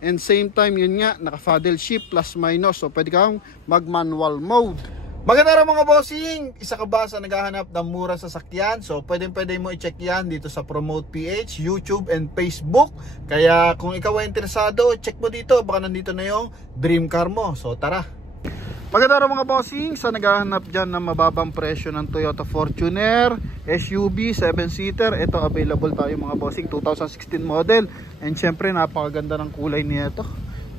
And same time yun nga, naka paddle shift plus minus. So pwede kang mag manual mode. Maganda mga bossing, isa ka ba sa naghahanap ng mura sasakyan? So pwede mo i-check yan dito sa Promote PH, YouTube and Facebook. Kaya kung ikaw ay interesado, check mo dito, baka nandito na yung dream car mo. So tara. Maganda mga bossing, sa naghahanap dyan ng mababang presyo ng Toyota Fortuner SUV 7-seater, ito available tayo mga bossing, 2016 model. And syempre napakaganda ng kulay nito,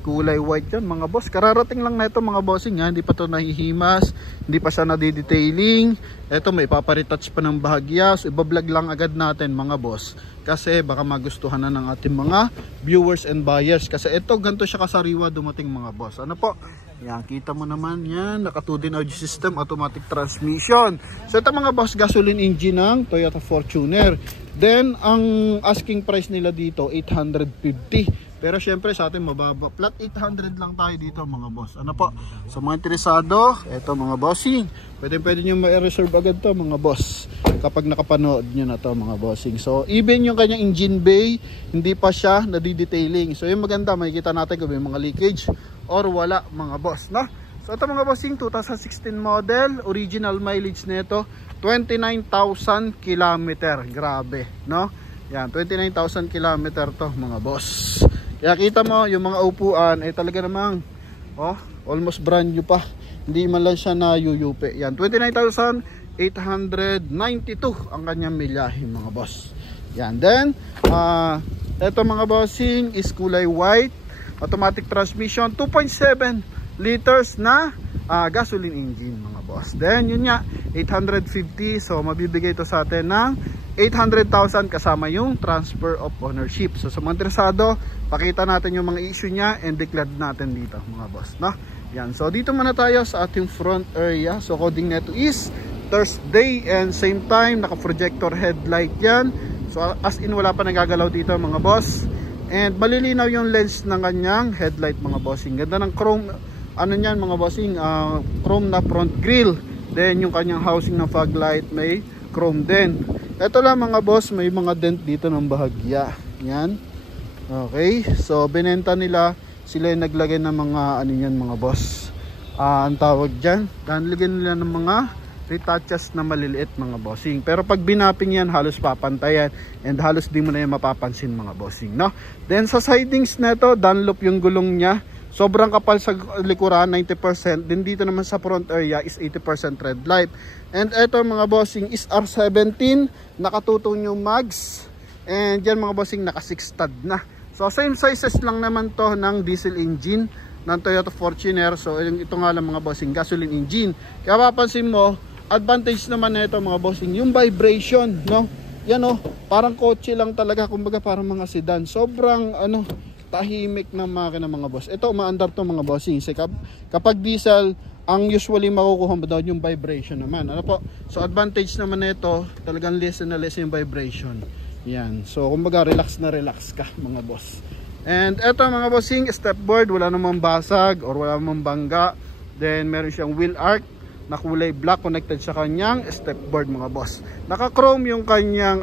kulay white yan mga boss. Kararating lang na ito mga bossing ha, hindi pa ito nahihimas, hindi pa siya nadidetailing. Ito may paparetouch pa ng bahagya, so ibablog lang agad natin mga boss, kasi baka magustuhan na ng ating mga viewers and buyers. Kasi ito ganito siya kasariwa dumating mga boss. Ano po? Yan, kita mo naman yan, naka 2D audio system, automatic transmission. So ito mga boss, gasoline engine ng Toyota Fortuner. Then ang asking price nila dito 850. Pero syempre sa atin mababa, flat 800 lang tayo dito mga boss. Ano po? Sa mga interesado, eto mga bossing, pwede nyo ma-reserve agad to mga boss kapag nakapanood nyo na to mga bossing. So even yung kanyang engine bay, hindi pa siya nadidetailing. So yung maganda, makikita natin kung may mga leakage or wala mga boss, no? So ito mga bossing, 2016 model, original mileage nito 29,000 km. Grabe, no? Yan, 29,000 km to mga boss. Kaya kita mo yung mga upuan ay talaga namang almost brand new pa. Hindi man lang siya nayuyupi. Yan, 29,892 ang kanyang milyahe mga boss. Yan, then eto mga bossing is kulay white, automatic transmission, 2.7 liters na gasoline engine mga boss. Then yun nga, 850, so mabibigay ito sa atin ng 800,000 kasama yung transfer of ownership. So sa mga interesado, pakita natin yung mga issue niya and declare natin dito mga boss, no? Yan, so dito muna tayo sa ating front area. So coding nito is Thursday and same time naka projector headlight yan. So as in wala pa nagagalaw dito mga boss. And malilinaw yung lens ng kanyang headlight mga bossing. Ganda ng chrome, ano nyan mga bossing, chrome na front grille. Then yung kanyang housing ng fog light may chrome din. Ito lang mga boss, may mga dent dito ng bahagya. Yan. Okay, so binenta nila, sila yung naglagay ng mga ano yan mga boss, ang tawag dyan, nalagyan nila ng mga retouches na maliliit mga bossing. Pero pag binapping yan, halos papantayan and halos di mo na yan mapapansin mga bossing, no? Then sa sidings na ito, Dunlop yung gulong niya, sobrang kapal sa likuran, 90%. Din dito naman sa front area is 80% red light. And ito mga bossing is R17, nakatutong yung mags. And dyan mga bossing naka 6 stud na. So same sizes lang naman to ng diesel engine ng Toyota Fortuner. So ito nga lang mga bossing, gasoline engine. Kaya mapapansin mo, advantage naman nito mga bossing, yung vibration, no? Yan parang kotse lang talaga, kumbaga parang mga sedan. Sobrang tahimik na makina mga boss. Ito umaandar to mga bossing. Kapag diesel, ang usually makukuha mo daw yung vibration naman. Ano po? So advantage naman nito, talagang less na less yung vibration. Yan. So kumbaga relax na relax ka mga boss. And eto mga bossing, step board, wala namang basag or wala namang bangga. Then meron siyang wheel arch na kulay black connected sa kanyang step board mga boss. Naka-chrome yung kanyang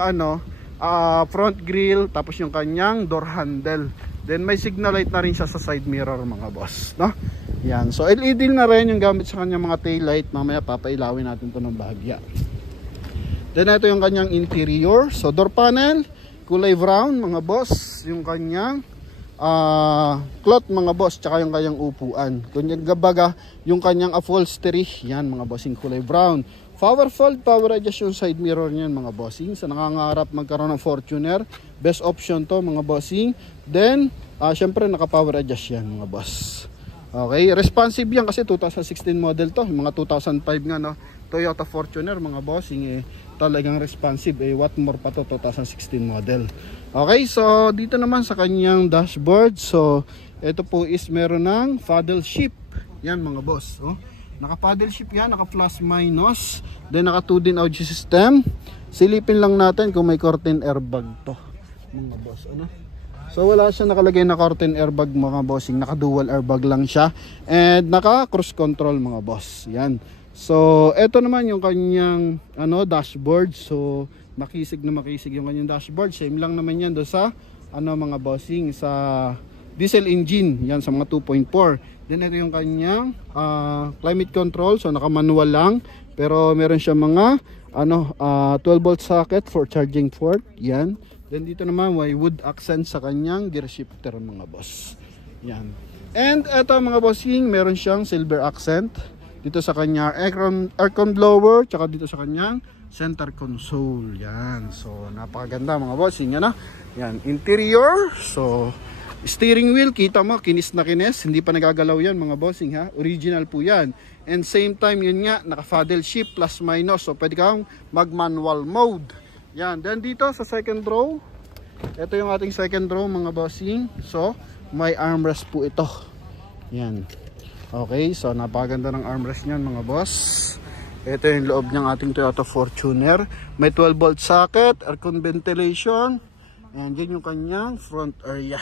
front grille, tapos yung kanyang door handle. Then may signal light na rin siya sa side mirror mga boss, no? Yan. So LED na rin yung gamit sa kanyang mga tail light. Mamaya papailawin natin to ng bahagya. Then ito yung kanyang interior. So door panel, kulay brown mga boss. Yung kanyang cloth mga boss, tsaka yung kanyang upuan. Kunyang gabaga, yung kanyang upholstery, yan mga bossing, kulay brown. Power fold, power adjust yung side mirror niyan mga bossing. Sa nangangarap magkaroon ng Fortuner, best option to mga bossing. Then syempre naka power adjust yan mga boss. Okay, responsive yan kasi 2016 model to. Mga 2005 nga no, Toyota Fortuner mga bossing talagang responsive. What more pa to, 2016 model. Okay, so dito naman sa kanyang dashboard. So ito po is meron ng paddle shift. Yan mga boss. Naka paddle shift yan, naka plus minus. Then naka 2D audio system. Silipin lang natin kung may curtain airbag to mga boss. So wala siya nakalagay na curtain airbag mga bossing, naka dual airbag lang siya. And naka cruise control mga boss. Yan. So eto naman yung kanyang dashboard. So makisig na makisig yung kanyang dashboard. Same lang naman yan do sa mga bossing sa diesel engine, yan sa mga 2.4. Then ito yung kanyang climate control, so naka-manual lang, pero meron siya mga 12 volt socket for charging port, yan. Then dito naman may wood accent sa kanyang gear shifter mga boss. Yan. And ito mga bossing, meron siyang silver accent dito sa kanya aircon blower, tsaka dito sa kanyang center console. Yan. So napakaganda mga bossing, ano? Yan, interior. So steering wheel, kita mo, kinis na kinis, hindi pa nagagalaw yan mga bossing ha. Original po yan. And same time yun nga, naka-paddle shift plus minus. So pwede kang mag-manual mode. Yan, then dito sa second row, ito yung ating second row mga bossing. So, may armrest po ito. Yan. Okay, so napakaganda ng armrest niyan mga boss. Ito yung loob ng ating Toyota Fortuner. May 12 volt socket, aircon ventilation, and yun yung kanyang front area.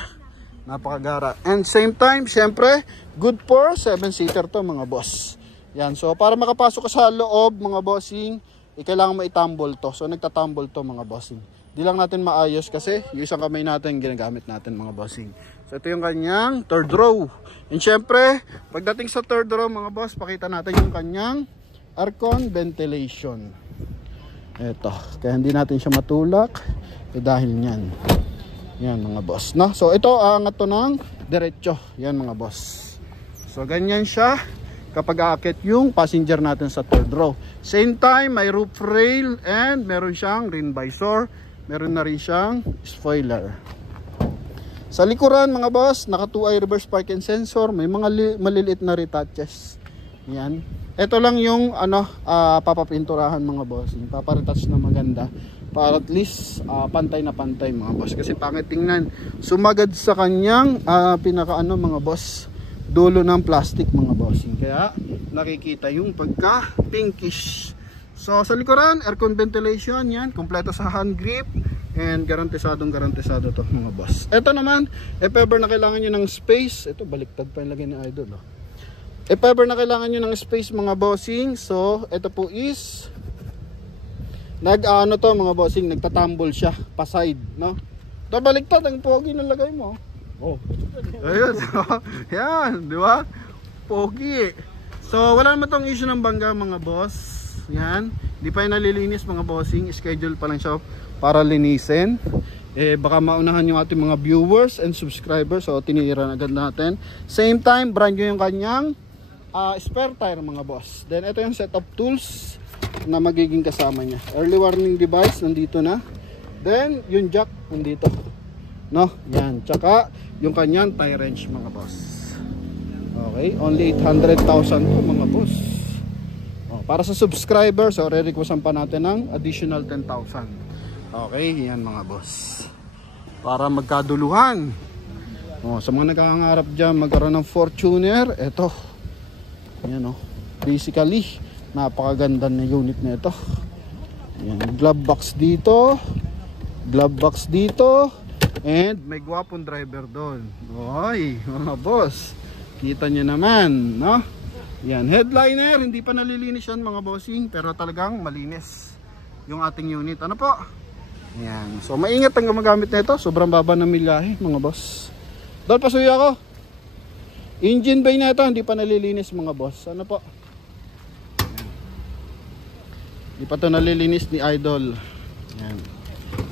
Napakagara. And same time, syempre, good for 7-seater to mga boss. Yan, so para makapasok ka sa loob mga bossing, kailangan maitambol to. So nagtatambol to mga bossing. Di lang natin maayos kasi yung isang kamay natin ginagamit natin mga bossing. So ito yung kanyang third row. And syempre, pagdating sa third row mga boss, pakita natin yung kanyang aircon ventilation. Ito. Kaya hindi natin siya matulak dahil niyan. Yan mga boss, no? So ito angat to ng diretso. Yan mga boss. So ganyan siya kapag aakit yung passenger natin sa third row. Same time, may roof rail and meron siyang rain visor. Meron na rin siyang spoiler. Sa likuran mga boss, naka 2i reverse parking sensor. May mga maliliit na retouches. Yan. Ito lang yung papapinturahan mga boss. Paparetouch na maganda. Para at least pantay na pantay mga boss. Kasi pangit tingnan. Sumagad sa kanyang mga boss, dulo ng plastic mga bossing. Kaya nakikita yung pagka pinkish. So sa likuran, aircon ventilation yan, kompleto sa hand grip and garantisado to mga boss. Ito naman, if ever na kailangan nyo ng space, ito baliktad pa yung lagay ni Idol. If ever na kailangan nyo ng space mga bossing, so ito po is mga bossing, nagtatumble siya pa side, no? Ito baliktad, ang pogi na lagay mo. Oh. Ayun, so, yan, di ba? Pogi. So, wala naman tong issue ng bangga mga boss. Yan. Di pa yung nalilinis mga bossing. Schedule pa lang siya para linisin. Baka maunahan yung ating mga viewers and subscribers. So, tinira agad natin. Same time, brand new yung kanyang spare tire mga boss. Then, ito yung set of tools na magiging kasama niya. Early warning device, nandito na. Then, yung jack, nandito. No, yan. Tsaka yung kanyang tire wrench mga boss. Okay, only 800,000 to mga boss. Para sa subscribers, so re-requestan pa natin ng additional 10,000. Okay, yan mga boss. Para magkaduluhan. Sa mga nakakangarap dyan magkaroon ng Fortuner, eto. Yan basically, napakaganda na unit na ito. Yan, glove box dito. Glove box dito. And may gwapong driver doon. Oy, mga boss. Kita nyo naman, no? Yan, headliner, hindi pa nalilinis yan mga bossing, pero talagang malinis yung ating unit. Ano po? Yan. So maingat ang gumagamit nito. Sobrang baba ng milahe, mga boss. Dol, pasuyo ako. Engine bay na ito, hindi pa nalilinis mga boss. Ano po? Yan. Hindi pa ito nalilinis ni Idol. Yan.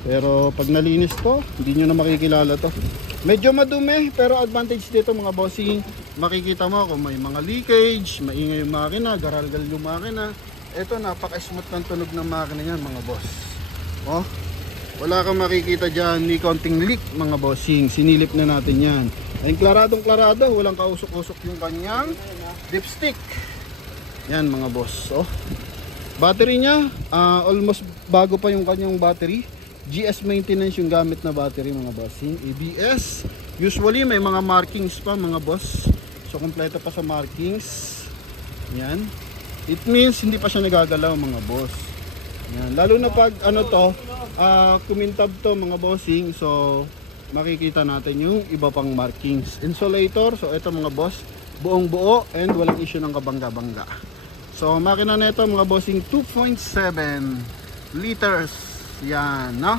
Pero pag nalinis to, hindi nyo na makikilala to. Medyo madumi, pero advantage dito mga bossing, makikita mo kung may mga leakage, maingay yung makina, garalgal yung makina. Ito, napaka-smooth ng tunog ng makina yan mga boss. Wala kang makikita dyan ni konting leak mga bossing. Sinilip na natin yan. Ay klaradong klarado, walang kausok-usok yung kanyang dipstick. Yan mga boss. Battery niya, almost bago pa yung kanyang battery. GS maintenance yung gamit na battery mga bossing. ABS. Usually may mga markings pa mga boss. So kompleto pa sa markings. Yan. It means hindi pa siya nagagalaw mga boss. Yan. Lalo na pag kumintab to mga bossing. So makikita natin yung iba pang markings. Insulator. So ito mga boss, buong buo and walang issue ng kabangga-bangga. So makina na ito mga bossing 2.7 liters. Yan, no?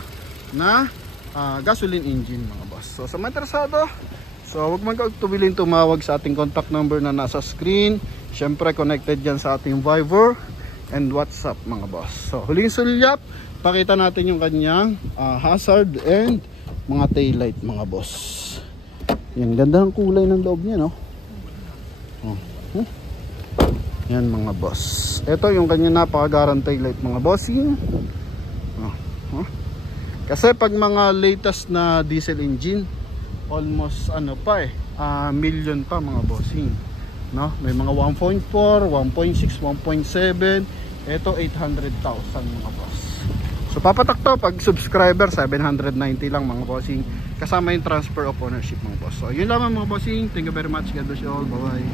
Na gasoline engine mga boss. So sa mga interesado, so So huwag magkatubilin tumawag sa ating contact number na nasa screen. Syempre connected yan sa ating Viber and WhatsApp mga boss. So huling sulyap, pakita natin yung kanyang hazard and mga taillight mga boss. Yan, ganda ng kulay ng loob niya, no? Yan mga boss. Ito yung kanyang napaka-garang taillight mga bossing. Kasi pag mga latest na diesel engine, almost million pa mga bossing, no? May mga 1.4, 1.6, 1.7. Ito 800,000 mga boss. So papatak to pag subscriber 790 lang mga bossing, kasama yung transfer of ownership mga boss. So yun lamang mga bossing. Thank you very much. God bless you all. Bye bye.